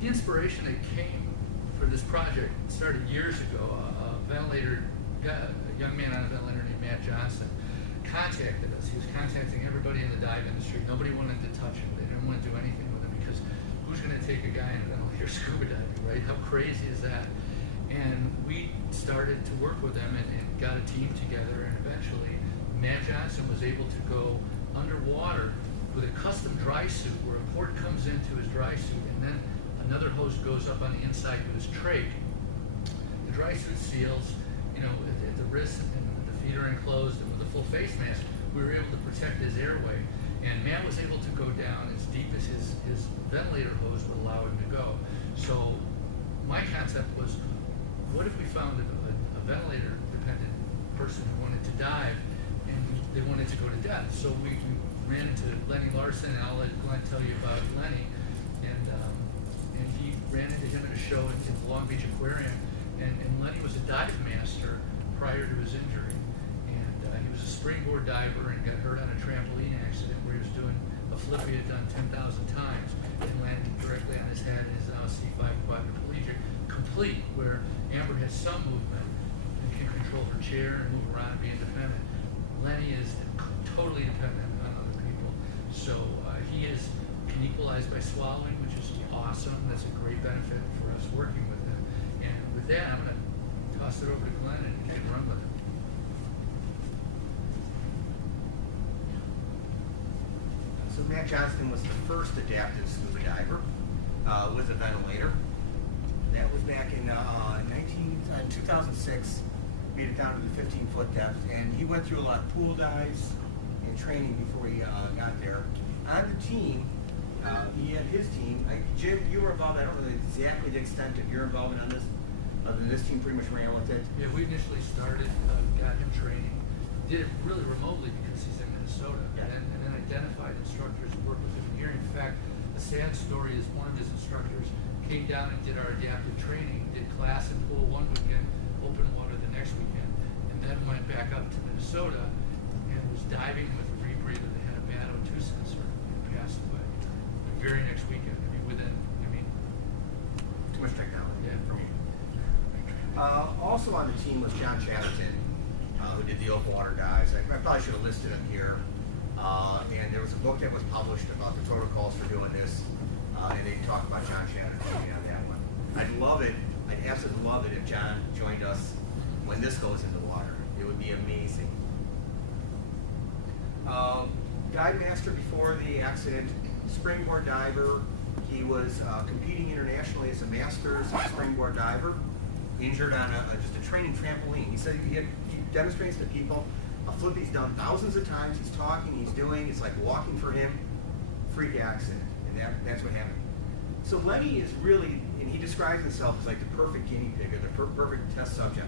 the inspiration that came for this project started years ago. A young man on a ventilator named Matt Johnson contacted us. He was contacting everybody in the dive industry. Nobody wanted to touch him. They didn't want to do anything with him because who's going to take a guy in a ventilator scuba diving, right? How crazy is that? And we started to work with them and got a team together, and eventually Matt Johnson was able to go underwater with a custom dry suit where a port comes into his dry suit and then another hose goes up on the inside with his trach. The dry suit seals, at the wrist and the feet are enclosed, and with a full face mask, we were able to protect his airway. And Matt was able to go down as deep as his ventilator hose would allow him to go. So my concept was, what if we found a ventilator-dependent person who wanted to dive and they wanted to go to death? So we ran into Lenny Larson, and I'll let Glenn tell you about Lenny. And he ran into him at a show in the Long Beach Aquarium. And Lenny was a dive master prior to his injury. And he was a springboard diver and got hurt on a trampoline accident where he was doing a flip he had done 10,000 times and landed directly on his head and is now a C5 quadriplegic complete, where Amber has some movement and can control her chair and move around and be independent. Lenny is totally dependent on other people. So he can equalize by swallowing, which is awesome. That's a great benefit for us working with him. And with that, I'm going to toss it over to Glenn and he can run with it. So Matt Johnston was the first adaptive scuba diver with a ventilator. That was back in 2006. Made it down to the 15-foot depth, and he went through a lot of pool dives and training before he got there. On the team, he had his team. Jim, you were involved. I don't know exactly the extent of your involvement on this, other than this team pretty much ran with it. Yeah, we initially started, got him training, did it really remotely because he's in Minnesota, Yeah. and then identified instructors who work with him here. In fact, the sad story is one of his instructors came down and did our adaptive training, did class and pool one weekend, open water the next weekend, and then went back up to Minnesota and was diving with a rebreather that had a bad O2 sensor and passed away. The very next weekend, Too much technology. Yeah. For me. Also on the team was John Chatterton, who did the open water dives. I probably should have listed him here. And there was a book that was published about the protocols for doing this, and they talk about John Chatterton on that one. I'd love it. I'd absolutely love it if John joined us when this goes into the water. It would be amazing. Dive master before the accident, springboard diver. He was competing internationally as a master's springboard diver, injured on just a training trampoline. He said he demonstrates to people a flip he's done thousands of times. He's talking, he's doing, it's like walking for him. Freak accident, and that's what happened. So Lenny is really, and he describes himself as like the perfect guinea pig or the perfect test subject.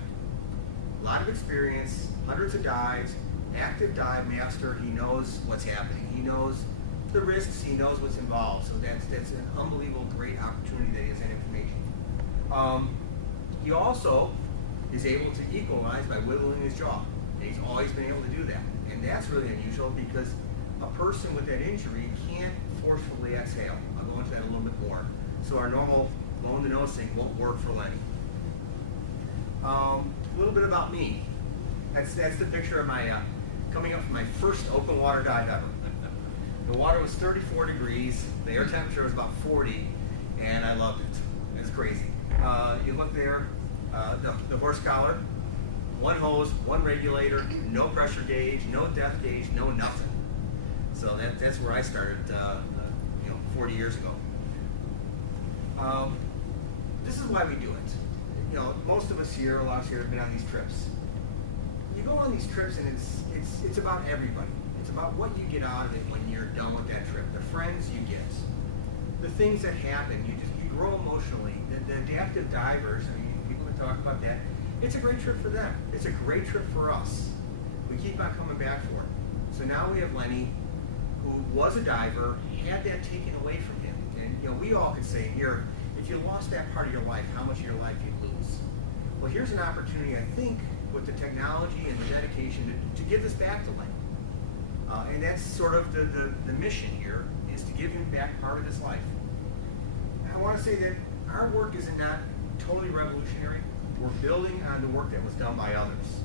A lot of experience, hundreds of dives, active dive master. He knows what's happening. He knows the risks. He knows what's involved. So that's an unbelievable, great opportunity that he has that information. He also is able to equalize by wiggling his jaw. And he's always been able to do that. And that's really unusual because a person with that injury can't forcefully exhale. I'll go into that a little bit more. So our normal blow-in-the-nose thing won't work for Lenny. A little bit about me. That's the picture of my coming up from my first open water dive ever. The water was 34 degrees. The air temperature was about 40, and I loved it. It's crazy. You look there, the horse collar, one hose, one regulator, no pressure gauge, no depth gauge, no nothing. So that's where I started, 40 years ago. This is why we do it. Most of us here, a lot of us here, have been on these trips. You go on these trips, and it's about everybody. It's about what you get out of it when you're done with that trip. The friends you get, the things that happen. You grow emotionally. The adaptive divers, people that talk about that. It's a great trip for them. It's a great trip for us. We keep on coming back for it. So now we have Lenny, who was a diver, had that taken away from him. And we all could say here, if you lost that part of your life, how much of your life you'd lose. Well, here's an opportunity, I think, with the technology and the dedication to give this back to Lenny. And that's sort of the mission here, is to give him back part of his life. I want to say that our work is not totally revolutionary. We're building on the work that was done by others.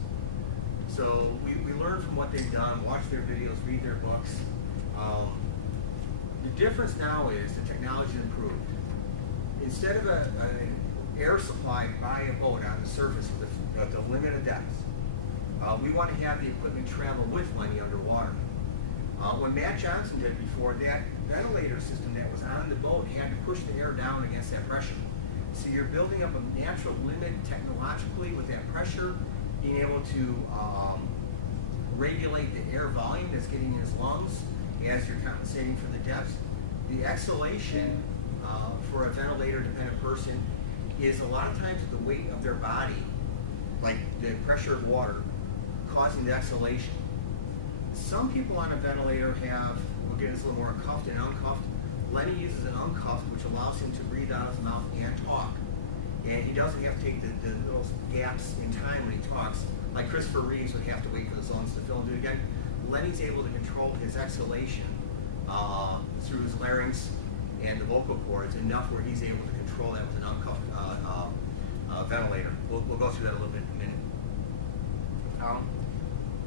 So we learn from what they've done, watch their videos, read their books. The difference now is the technology has improved. Instead of an air supply by a boat on the surface with the limited depth, we want to have the equipment travel with Lenny underwater. When Matt Johnson did before, that ventilator system that was on the boat had to push the air down against that pressure. So you're building up a natural limit technologically with that pressure, being able to regulate the air volume that's getting in his lungs as you're compensating for the depths. The exhalation for a ventilator-dependent person is a lot of times the weight of their body, like the pressure of water, causing the exhalation. Some people on a ventilator have, we'll get this a little more cuffed and uncuffed. Lenny uses an uncuffed, which allows him to breathe out of his mouth and talk. And he doesn't have to take the little gaps in time when he talks, like Christopher Reeves would have to wait for the lungs to fill and do it again. Lenny's able to control his exhalation through his larynx and the vocal cords enough where he's able to control that with an uncuffed ventilator. We'll go through that a little bit in a minute.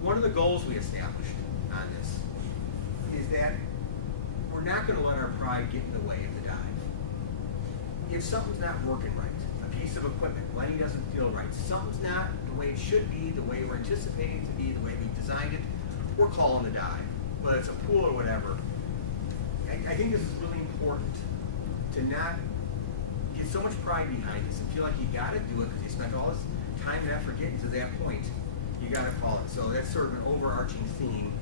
One of the goals we established on this is that we're not going to let our pride get in the way of the dive. If something's not working right, a piece of equipment, Lenny doesn't feel right, something's not the way it should be, the way we're anticipating it to be, the way we designed it, we're calling the dive. Whether it's a pool or whatever. I think this is really important to not get so much pride behind this and feel like you got to do it because you spent all this time and effort getting to that point. You got to call it. So that's sort of an overarching theme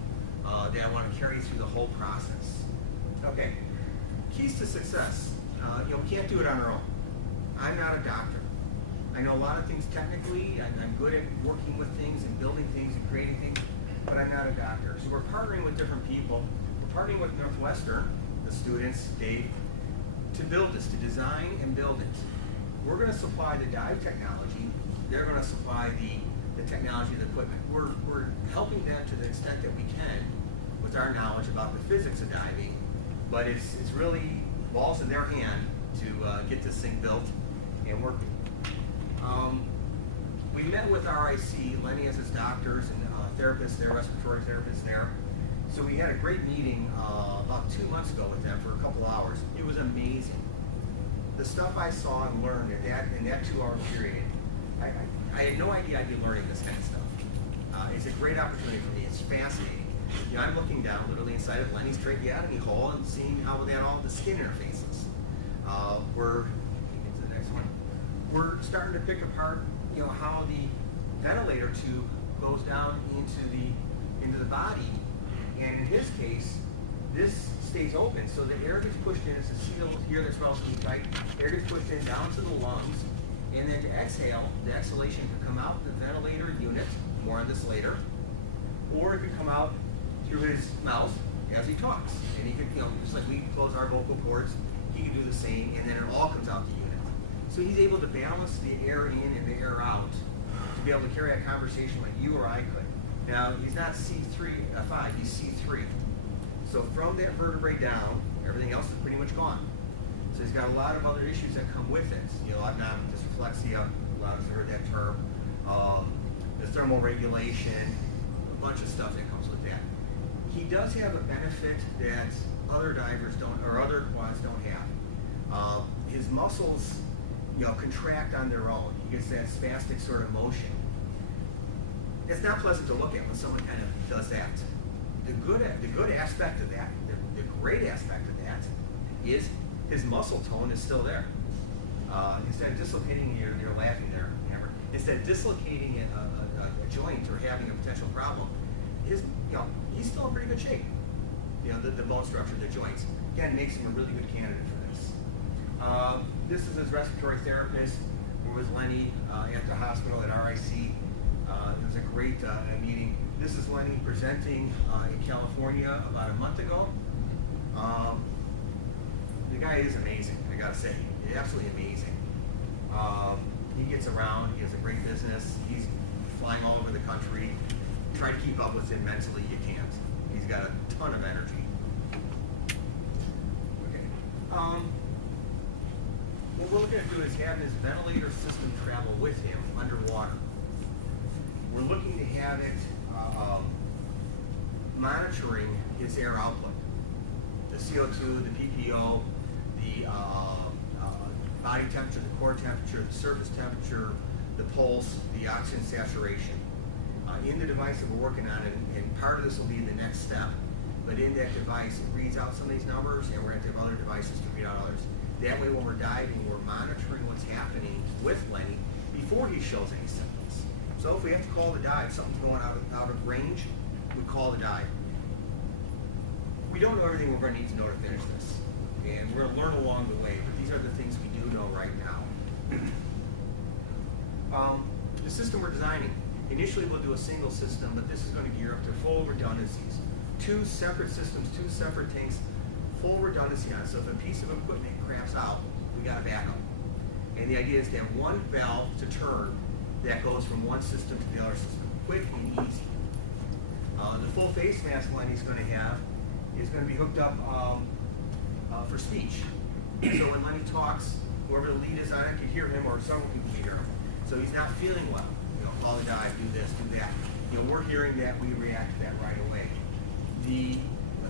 that I want to carry through the whole process. Okay, keys to success. We can't do it on our own. I'm not a doctor. I know a lot of things technically. I'm good at working with things and building things and creating things, but I'm not a doctor. So we're partnering with different people. We're partnering with Northwestern, the students, Dave, to build this, to design and build it. We're going to supply the dive technology. They're going to supply the technology, the equipment. We're helping them to the extent that we can with our knowledge about the physics of diving, but it's really balls in their hand to get this thing built and working. We met with RIC, Lenny has his doctors and therapists there, respiratory therapists there. So we had a great meeting about 2 months ago with them for a couple hours. It was amazing. The stuff I saw and learned in that 2-hour period, I had no idea I'd be learning this kind of stuff. It's a great opportunity for me. It's fascinating. I'm looking down literally inside of Lenny's tracheotomy hole and seeing how they had all the skin interfaces. We're get to the next one. We're starting to pick apart, how the ventilator tube goes down into the body, and in his case, this stays open, so the air gets pushed in. It's a seal here that's relatively tight. Air gets pushed in down to the lungs, and then to exhale, the exhalation could come out the ventilator unit. More on this later, or it could come out through his mouth as he talks, and he could, just like we close our vocal cords, he can do the same, and then it all comes out the unit. So he's able to balance the air in and the air out to be able to carry a conversation like you or I could. Now, he's not C5, he's C3. So from that vertebrae down, everything else is pretty much gone. So he's got a lot of other issues that come with it. Autonomic dysreflexia, a lot of us have heard that term. The thermal regulation, a bunch of stuff that comes with that. He does have a benefit that other divers don't, or other quads don't have. His muscles, contract on their own. He gets that spastic sort of motion. It's not pleasant to look at when someone kind of does that. The good aspect of that, the great aspect of that, is his muscle tone is still there. Instead of dislocating, you're laughing there, Amber. Instead of dislocating a joint or having a potential problem, he's still in pretty good shape. The bone structure, the joints. Again, makes him a really good candidate for this. This is his respiratory therapist, who was Lenny at the hospital at RIC. It was a great meeting. This is Lenny presenting in California about a month ago. The guy is amazing, I gotta say. Absolutely amazing. He gets around, he has a great business, he's flying all over the country. Try to keep up with him mentally, you can't. He's got a ton of energy. Okay. what we're looking at doing is having his ventilator system travel with him underwater. We're looking to have it monitoring his air output, the CO2, the PPO, the body temperature, the core temperature, the surface temperature, the pulse, the oxygen saturation. In the device that we're working on, and part of this will be the next step, but in that device it reads out some of these numbers, and we're going to have other devices to read out others. That way when we're diving, we're monitoring what's happening with Lenny before he shows any symptoms. So if we have to call the dive, something's going out of range, we call the dive. We don't know everything we're going to need to know to finish this, and we're going to learn along the way, but these are the things we do know right now. The system we're designing, initially we'll do a single system, but this is going to gear up to full redundancies. 2 separate systems, 2 separate tanks, full redundancy on it. So if a piece of equipment craps out, we got a backup. And the idea is to have one valve to turn that goes from one system to the other system, quick and easy. The full face mask Lenny's going to have is going to be hooked up for speech. So when Lenny talks, whoever the lead is on it can hear him, or several people can hear him. So he's not feeling well. Call the dive, do this, do that. We're hearing that, we react to that right away. The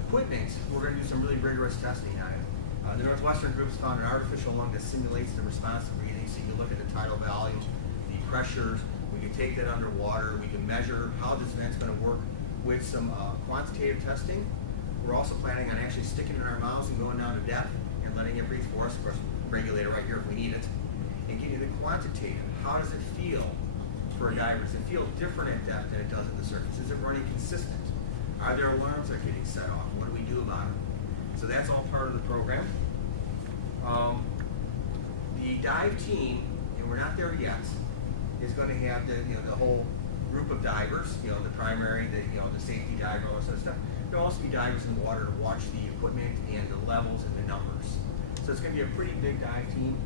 equipment, we're going to do some really rigorous testing on it. The Northwestern group's found an artificial lung that simulates the response to breathing, so you can look at the tidal volume, the pressures, we can take that underwater, we can measure how this vent's going to work with some quantitative testing. We're also planning on actually sticking it in our mouths and going down to depth and letting it breathe for us. Of course, regulator right here if we need it. And getting the quantitative, how does it feel for a diver? Does it feel different at depth than it does at the surface? Is it running consistent? Are there alarms that are getting set off? What do we do about it? So that's all part of the program. The dive team, and we're not there yet, is going to have the whole group of divers, the primary, the safety diver, all that sort of stuff. There'll also be divers in the water to watch the equipment and the levels and the numbers. So it's going to be a pretty big dive team.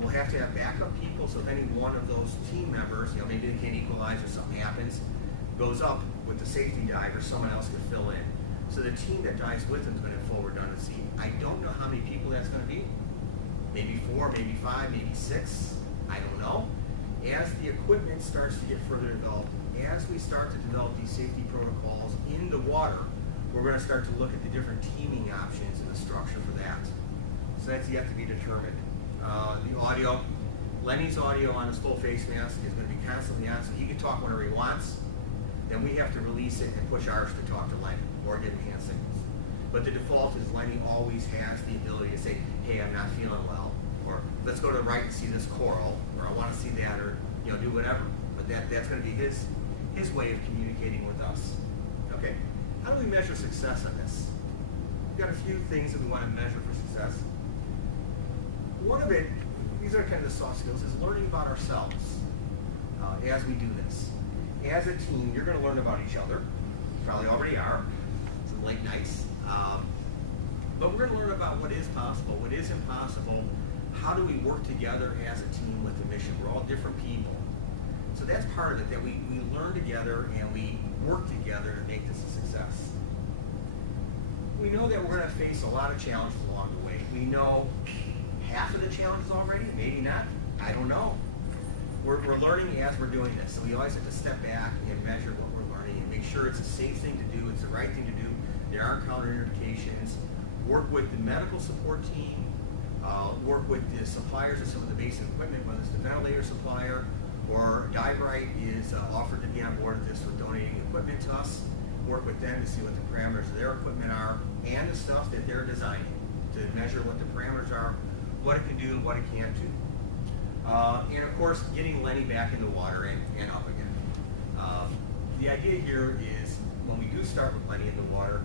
We'll have to have backup people, so if any one of those team members, maybe they can't equalize or something happens, goes up with the safety diver, someone else can fill in. So the team that dives with them is going to have full redundancy. I don't know how many people that's going to be. Maybe 4, maybe 5, maybe 6. I don't know. As the equipment starts to get further developed, as we start to develop these safety protocols in the water, we're going to start to look at the different teaming options and the structure for that. So that's yet to be determined. The audio, Lenny's audio on his full face mask is going to be constantly on, so he can talk whenever he wants. Then we have to release it and push ours to talk to Lenny or give him hand signals. But the default is Lenny always has the ability to say, hey, I'm not feeling well, or let's go to the right and see this coral, or I want to see that, or do whatever. But that's going to be his way of communicating with us. Okay, how do we measure success on this? We've got a few things that we want to measure for success. One of it, these are kind of the soft skills, is learning about ourselves as we do this. As a team, you're going to learn about each other. You probably already are. Some late nights. But we're going to learn about what is possible, what is impossible. How do we work together as a team with the mission? We're all different people. So that's part of it, that we learn together and we work together to make this a success. We know that we're going to face a lot of challenges along the way. We know half of the challenges already, maybe not, I don't know. We're learning as we're doing this, so we always have to step back and measure what we're learning and make sure it's a safe thing to do, it's the right thing to do, there aren't counterindications, work with the medical support team, work with the suppliers of some of the basic equipment, whether it's the ventilator supplier or Diveheart is offered to be on board with this with donating equipment to us, work with them to see what the parameters of their equipment are and the stuff that they're designing to measure what the parameters are, what it can do and what it can't do. And of course, getting Lenny back in the water and up again. The idea here is when we do start with Lenny in the water,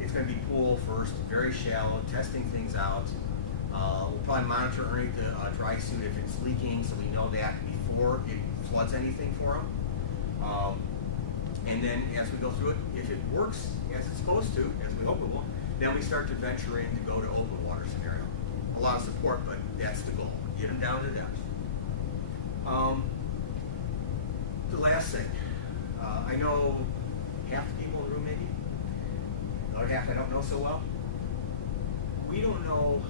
it's going to be pool first, very shallow, testing things out. We'll probably monitor underneath the dry suit if it's leaking, so we know that before it floods anything for him. And then as we go through it, if it works as it's supposed to, as we hope it will, then we start to venture in to go to open water scenario. A lot of support, but that's the goal. Get them down to depth. The last thing, I know half the people in the room maybe, the other half I don't know so well. We don't know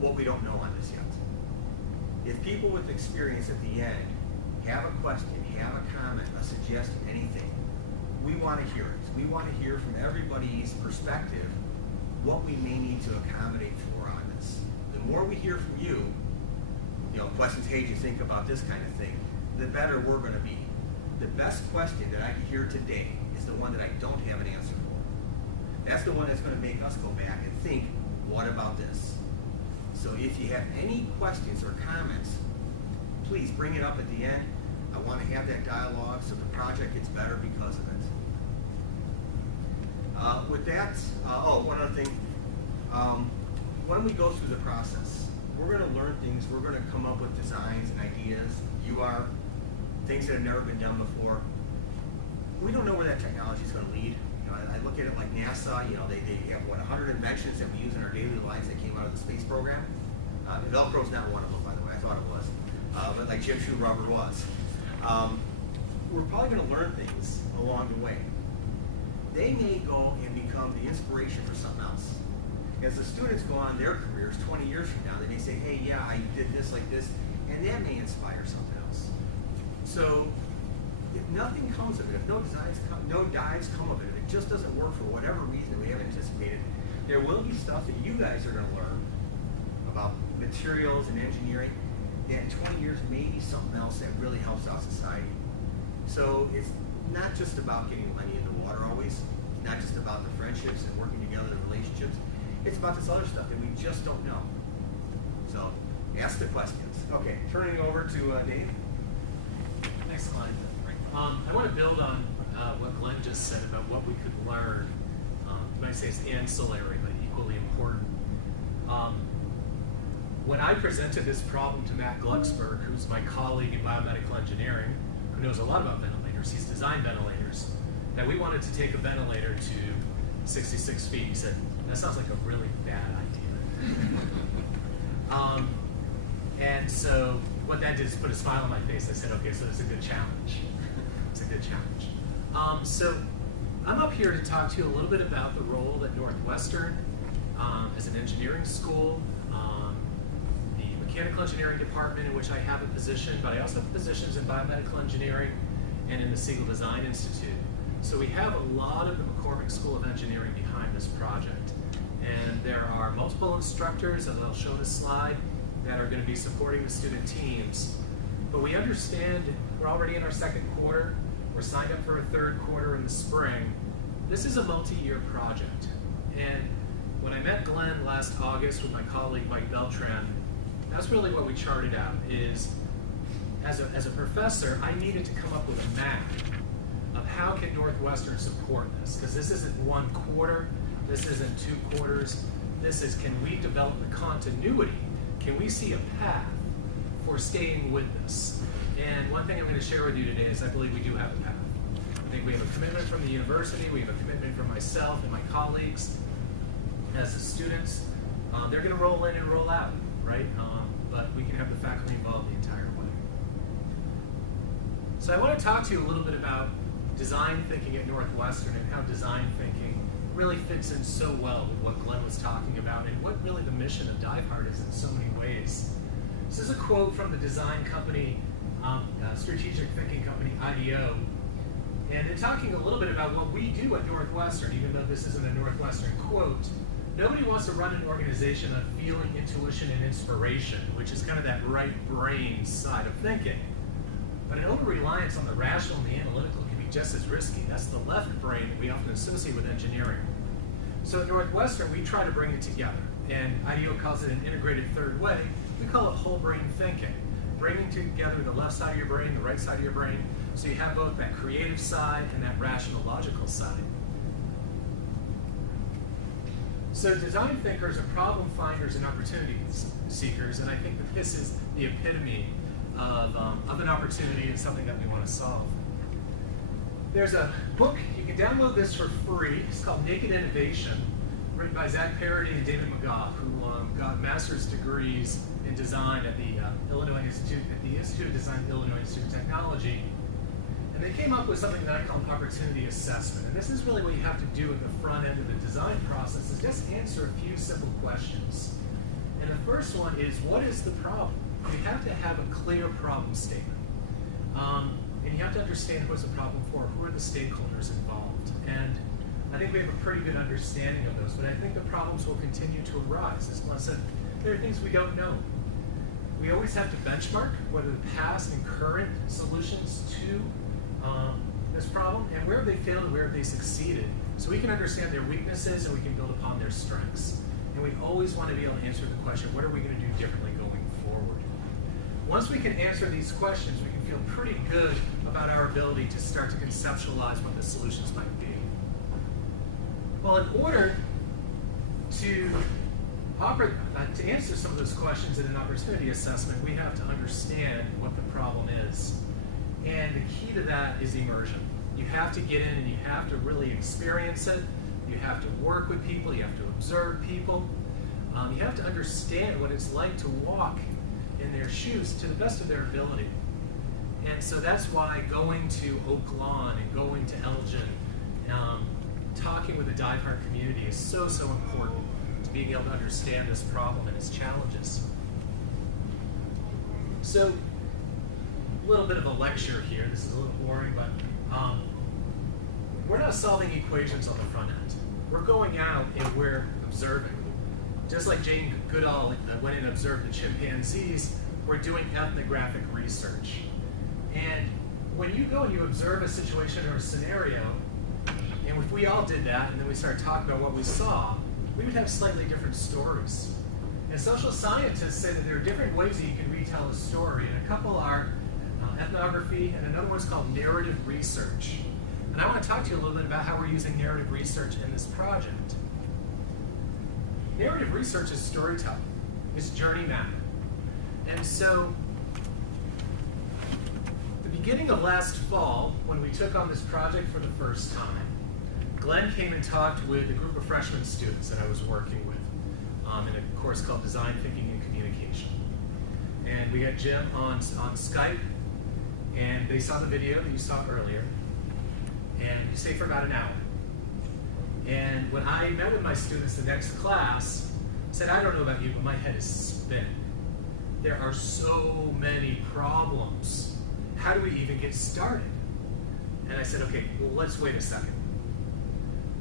what we don't know on this yet. If people with experience at the end have a question, have a comment, a suggestion, anything, we want to hear it. We want to hear from everybody's perspective what we may need to accommodate for on this. The more we hear from you, questions, hey, do you think about this kind of thing, the better we're going to be. The best question that I can hear today is the one that I don't have an answer for. That's the one that's going to make us go back and think, what about this? So if you have any questions or comments, please bring it up at the end. I want to have that dialogue so the project gets better because of it. With that, one other thing. When we go through the process, we're going to learn things. We're going to come up with designs and ideas. You are things that have never been done before. We don't know where that technology is going to lead. I look at it like NASA. They have 100 inventions that we use in our daily lives that came out of the space program. Velcro's not one of them, by the way. I thought it was, but like gym shoe rubber was. We're probably going to learn things along the way. They may go and become the inspiration for something else. As the students go on their careers 20 years from now, they may say, hey, yeah, I did this like this, and that may inspire something else. So if nothing comes of it, if no dives come of it, if it just doesn't work for whatever reason we haven't anticipated, there will be stuff that you guys are going to learn about materials and engineering that in 20 years may be something else that really helps out society. So it's not just about getting money in the water always, not just about the friendships and working together, the relationships. It's about this other stuff that we just don't know. So ask the questions. Okay, turning over to Dave. Next slide. I want to build on what Glenn just said about what we could learn. You might say it's ancillary, but equally important. When I presented this problem to Matt Glucksberg, who's my colleague in biomedical engineering, who knows a lot about ventilators, he's designed ventilators, that we wanted to take a ventilator to 66 feet. He said, that sounds like a really bad idea. And so what that did is put a smile on my face. I said, okay, so it's a good challenge. It's a good challenge. So I'm up here to talk to you a little bit about the role that Northwestern, as an engineering school, the mechanical engineering department in which I have a position, but I also have positions in biomedical engineering and in the Seagull Design Institute. So we have a lot of the McCormick School of Engineering behind this project. And there are multiple instructors, as I'll show in a slide, that are going to be supporting the student teams. But we understand we're already in our second quarter. We're signed up for a third quarter in the spring. This is a multi-year project. And when I met Glenn last August with my colleague Mike Beltran, that's really what we charted out, is as a professor, I needed to come up with a map of how can Northwestern support this, because this isn't one quarter, this isn't 2 quarters, this is, can we develop the continuity? Can we see a path for staying with this? And one thing I'm going to share with you today is I believe we do have a path. I think we have a commitment from the university, we have a commitment from myself and my colleagues as the students. They're going to roll in and roll out, right? But we can have the faculty involved the entire way. So I want to talk to you a little bit about design thinking at Northwestern and how design thinking really fits in so well with what Glenn was talking about and what really the mission of Diveheart is in so many ways. This is a quote from the design company, strategic thinking company, IDEO. And in talking a little bit about what we do at Northwestern, even though this isn't a Northwestern quote, nobody wants to run an organization on feeling, intuition, and inspiration, which is kind of that right brain side of thinking. But an over-reliance on the rational and the analytical can be just as risky. That's the left brain that we often associate with engineering. So at Northwestern, we try to bring it together. And IDEO calls it an integrated third way. We call it whole brain thinking. Bringing together the left side of your brain, the right side of your brain, so you have both that creative side and that rational, logical side. So design thinkers are problem finders and opportunity seekers, and I think that this is the epitome of an opportunity and something that we want to solve. There's a book, you can download this for free. It's called Naked Innovation, written by Zach Parody and David McGough, who got master's degrees in design at the Institute of Design, Illinois Institute of Technology. And they came up with something that I call an opportunity assessment. And this is really what you have to do at the front end of the design process, is just answer a few simple questions. And the first one is, what is the problem? You have to have a clear problem statement. And you have to understand what's the problem for, who are the stakeholders involved. And I think we have a pretty good understanding of those, but I think the problems will continue to arise. As Glenn said, there are things we don't know. We always have to benchmark whether the past and current solutions to this problem, and where have they failed and where have they succeeded, so we can understand their weaknesses and we can build upon their strengths. And we always want to be able to answer the question, what are we going to do differently going forward? Once we can answer these questions, we can feel pretty good about our ability to start to conceptualize what the solutions might be. Well, in order to answer some of those questions in an opportunity assessment, we have to understand what the problem is. And the key to that is immersion. You have to get in and you have to really experience it. You have to work with people. You have to observe people. You have to understand what it's like to walk in their shoes to the best of their ability. And so that's why going to Oak Lawn and going to Elgin, talking with the Diveheart community is so, so important to being able to understand this problem and its challenges. So, a little bit of a lecture here. This is a little boring, but we're not solving equations on the front end. We're going out and we're observing. Just like Jane Goodall went and observed the chimpanzees, we're doing ethnographic research. And when you go and you observe a situation or a scenario, and if we all did that, and then we started talking about what we saw, we would have slightly different stories. And social scientists say that there are different ways that you can retell a story, and a couple are ethnography, and another one's called narrative research. And I want to talk to you a little bit about how we're using narrative research in this project. Narrative research is storytelling. It's journey mapping. And so, the beginning of last fall, when we took on this project for the first time, Glenn came and talked with a group of freshman students that I was working with in a course called Design Thinking and Communication. And we had Jim on Skype, and they saw the video that you saw earlier, and we stayed for about an hour. And when I met with my students the next class, I said, I don't know about you, but my head is spinning. There are so many problems. How do we even get started? And I said, okay, well, let's wait a second.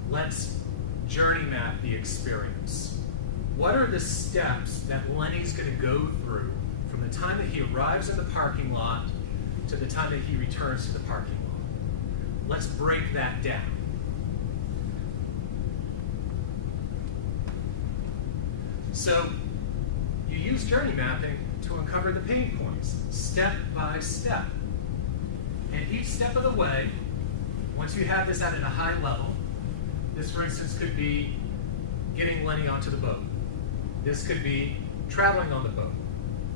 Let's journey map the experience. What are the steps that Lenny's going to go through from the time that he arrives in the parking lot to the time that he returns to the parking lot? Let's break that down. So you use journey mapping to uncover the pain points, step by step. And each step of the way, once you have this at a high level, this, for instance, could be getting Lenny onto the boat. This could be traveling on the boat,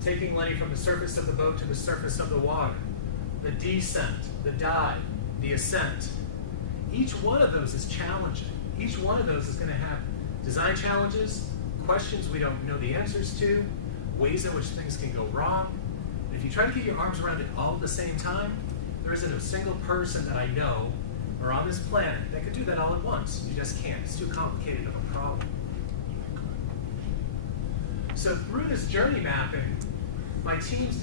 taking Lenny from the surface of the boat to the surface of the water, the descent, the dive, the ascent. Each one of those is challenging. Each one of those is going to have design challenges, questions we don't know the answers to, ways in which things can go wrong. And if you try to get your arms around it all at the same time, there isn't a single person that I know or on this planet that could do that all at once. You just can't. It's too complicated of a problem. So through this journey mapping, my teams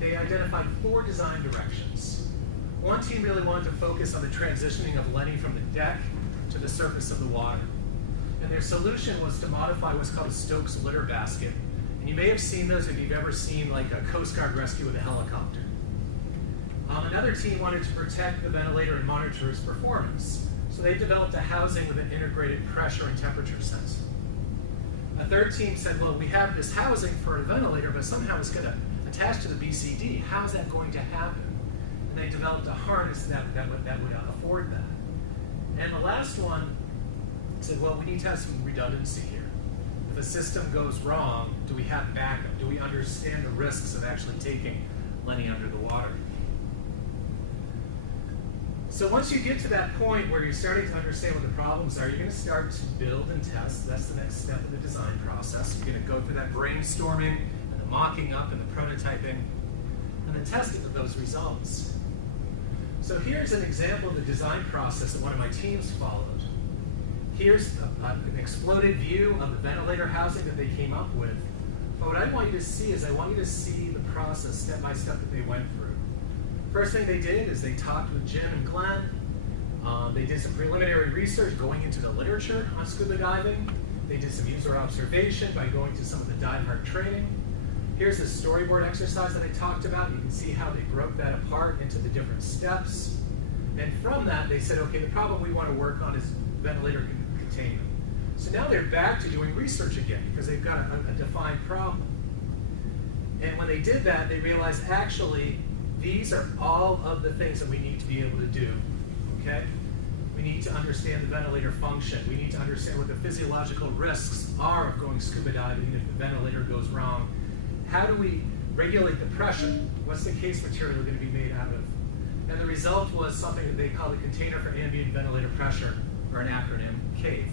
they identified 4 design directions. One team really wanted to focus on the transitioning of Lenny from the deck to the surface of the water. And their solution was to modify what's called a Stokes litter basket. And you may have seen those if you've ever seen like a Coast Guard rescue with a helicopter. Another team wanted to protect the ventilator and monitor its performance. So they developed a housing with an integrated pressure and temperature sensor. A third team said, well, we have this housing for a ventilator, but somehow it's going to attach to the BCD. How is that going to happen? And they developed a harness that would afford that. And the last one said, well, we need to have some redundancy here. If a system goes wrong, do we have backup? Do we understand the risks of actually taking Lenny under the water? So once you get to that point where you're starting to understand what the problems are, you're going to start to build and test. That's the next step of the design process. You're going to go through that brainstorming and the mocking up and the prototyping and the testing of those results. So here's an example of the design process that one of my teams followed. Here's an exploded view of the ventilator housing that they came up with But what I want you to see is I want you to see the process step by step that they went through. First thing they did is they talked with Jim and Glenn. They did some preliminary research going into the literature on scuba diving. They did some user observation by going to some of the Diveheart training. Here's the storyboard exercise that I talked about. You can see how they broke that apart into the different steps. And from that, they said, okay, the problem we want to work on is ventilator containment. So now they're back to doing research again because they've got a defined problem. And when they did that, they realized actually these are all of the things that we need to be able to do. Okay? We need to understand the ventilator function. We need to understand what the physiological risks are of going scuba diving if the ventilator goes wrong. How do we regulate the pressure? What's the case material going to be made out of? And the result was something that they call the Container for Ambient Ventilator Pressure, or an acronym, CAVE.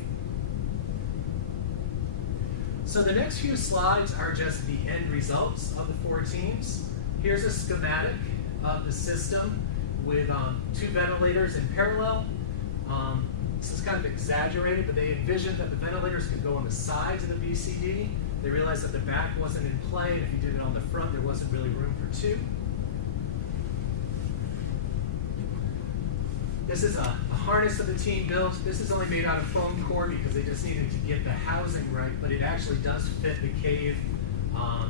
So the next few slides are just the end results of the 4 teams. Here's a schematic of the system with 2 ventilators in parallel. This is kind of exaggerated, but they envisioned that the ventilators could go on the sides of the VCD. They realized that the back wasn't in play, and if you did it on the front, there wasn't really room for 2. This is a harness that the team built. This is only made out of foam core because they just needed to get the housing right, but it actually does fit the cave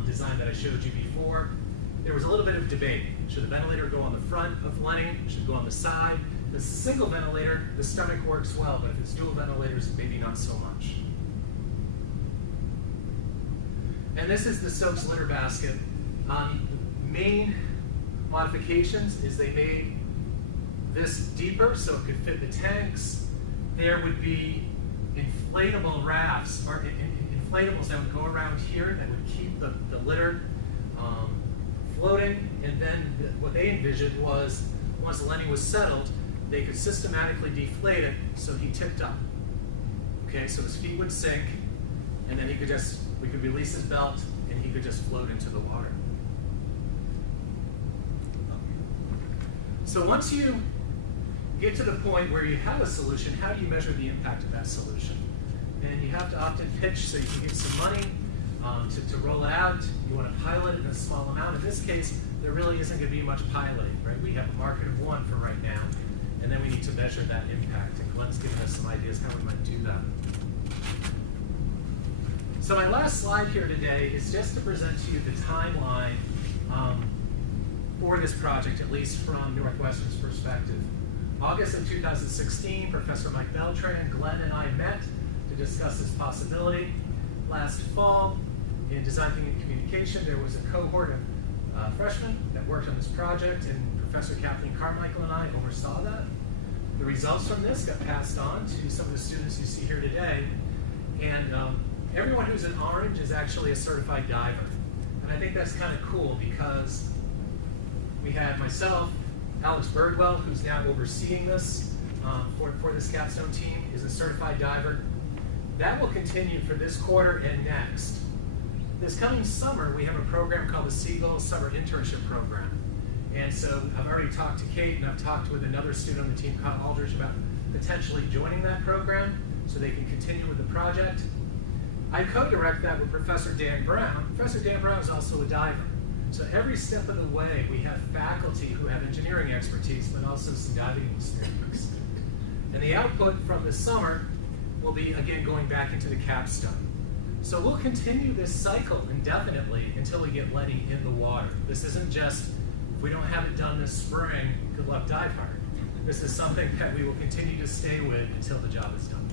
design that I showed you before. There was a little bit of debate. Should the ventilator go on the front of Lenny? Should it go on the side? If it's a single ventilator, the stomach works well, but if it's dual ventilators, maybe not so much. And this is the Stokes litter basket. Main modifications is they made this deeper so it could fit the tanks. There would be inflatable rafts, or inflatables that would go around here that would keep the litter floating. And then what they envisioned was, once Lenny was settled, they could systematically deflate it so he tipped up. Okay, so his feet would sink, and then we could release his belt, and he could just float into the water. So once you get to the point where you have a solution, how do you measure the impact of that solution? And you have to often pitch so you can get some money to roll it out. You want to pilot it in a small amount. In this case, there really isn't going to be much piloting, right? We have a market of 1 for right now, and then we need to measure that impact. And Glenn's given us some ideas how we might do that. So my last slide here today is just to present to you the timeline for this project, at least from Northwestern's perspective. August of 2016, Professor Mike Beltran, Glenn, and I met to discuss this possibility. Last fall, in Design Thinking and Communication, there was a cohort of freshmen that worked on this project, and Professor Kathleen Carmichael and I oversaw that. The results from this got passed on to some of the students you see here today, and everyone who's in orange is actually a certified diver. And I think that's kind of cool because we had myself, Alex Birdwell, who's now overseeing this for this capstone team, is a certified diver. That will continue for this quarter and next. This coming summer, we have a program called the Seagull Summer Internship Program. And so I've already talked to Kate, and I've talked with another student on the team, Kyle Aldridge, about potentially joining that program so they can continue with the project. I co-direct that with Professor Dan Brown. Professor Dan Brown is also a diver. So every step of the way, we have faculty who have engineering expertise, but also some diving experience. And the output from this summer will be, again, going back into the capstone. So we'll continue this cycle indefinitely until we get Lenny in the water. This isn't just, if we don't have it done this spring, good luck Diveheart. This is something that we will continue to stay with until the job is done.